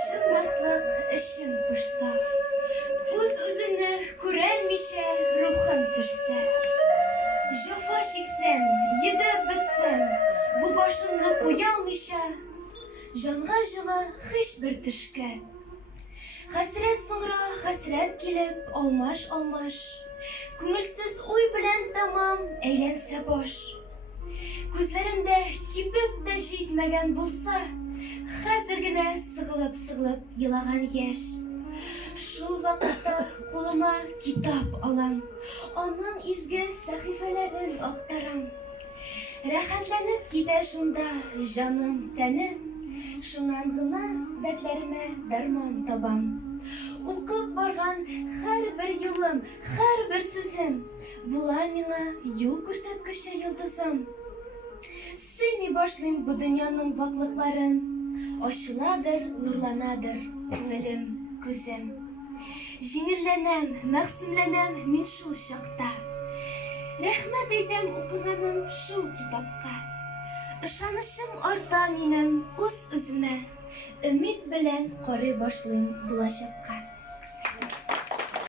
Ачылмаслык эчем пошса, үз-үземне күрәлмичә рухым төшсә. Җафа чиксәм, йөдәп бетсәм, бу башымны куялмыйча, җанга җылы һичбер төшкә. Хәсрәт соңра хәсрәт килеп, алмаш-алмаш, күңелсез уй белән тамам әйләнсә баш. Күзләремдә кипеп тә җитмәгән булса, хәзер генә сыгылып елаган яшь. Шул вакытта кулыма китап алам, аның изге сәхифәләрен актарам. Рәхәтләнеп китә шунда җаным, тәнем, шуннан гына дәртләремә дәрман табам. Укып барган һәрбер юлым, һәрбер сүзем була миңа юл күрсәткече йолдызым. Сөйми башлыйм бу дөньяның ваклыкларын, ачыладыр, нурланадыр күңелем, күзем. Җиңелләнәм, мәгъсүмләнәм мин шул чакта. Рәхмәт әйтәм укыганым шул китапка. Ышанычым арта минем үз-үземә, өмид белән карый башлыйм булачакка.